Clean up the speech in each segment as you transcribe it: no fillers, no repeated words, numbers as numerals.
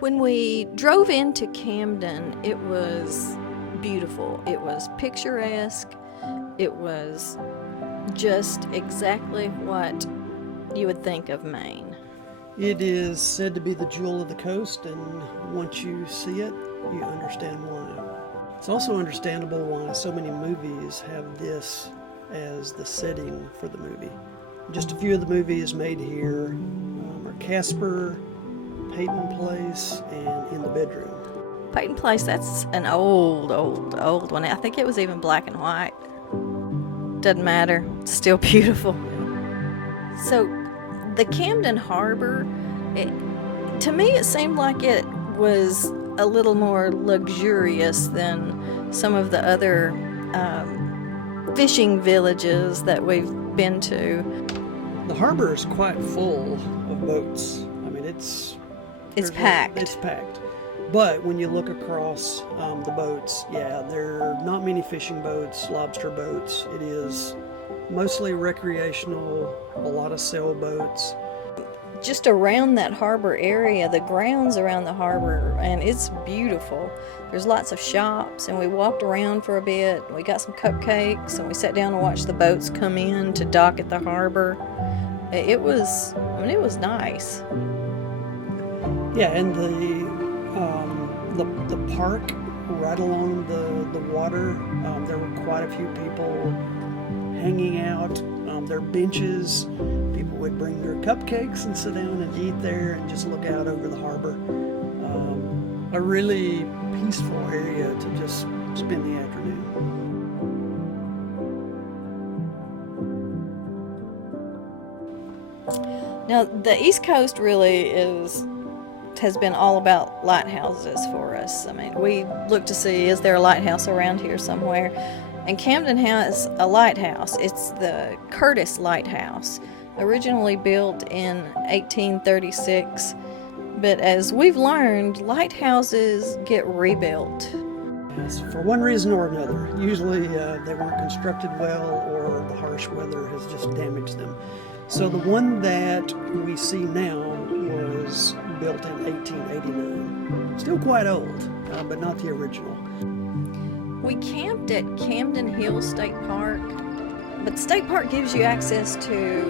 When we drove into Camden, it was beautiful. It was picturesque. It was just exactly what you would think of Maine. It is said to be the jewel of the coast, and once you see it, you understand why. It's also understandable why so many movies have this as the setting for the movie. Just a few of the movies made here are Casper, Peyton Place, and In the Bedroom. Peyton Place, that's an old one. I think it was even black and white. Doesn't matter, it's still beautiful. So the Camden Harbor, to me it seemed like it was a little more luxurious than some of the other fishing villages that we've been to. The harbor is quite full of boats. I mean, it's packed. It's packed. But when you look across the boats, yeah, there are not many fishing boats, lobster boats. It is mostly recreational, a lot of sailboats. Just around that harbor area, the grounds around the harbor, and it's beautiful. There's lots of shops, and we walked around for a bit. We got some cupcakes, and we sat down and watched the boats come in to dock at the harbor. It was nice. Yeah, and the park right along the water, there were quite a few people hanging out. There are benches. People would bring their cupcakes and sit down and eat there and just look out over the harbor. A really peaceful area to just spend the afternoon. Now, the East Coast really has been all about lighthouses for us. I mean, we look to see, is there a lighthouse around here somewhere? And Camden has a lighthouse. It's the Curtis Lighthouse, originally built in 1836. But as we've learned, lighthouses get rebuilt. Yes, for one reason or another. Usually they weren't constructed well, or the harsh weather has just damaged them. So the one that we see now was built in 1889. Still quite old, but not the original. We camped at Camden Hill State Park, but the state park gives you access to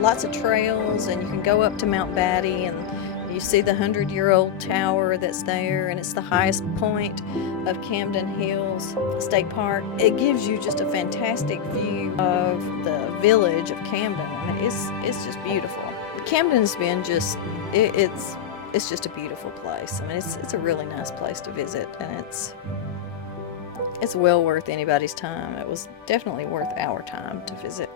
lots of trails, and you can go up to Mount Batty, and you see the 100-year-old tower that's there, and it's the highest point of Camden Hills State Park. It gives you just a fantastic view of the village of Camden. I mean, it's just beautiful. Camden's been it's just a beautiful place. I mean, it's a really nice place to visit, and it's well worth anybody's time. It was definitely worth our time to visit.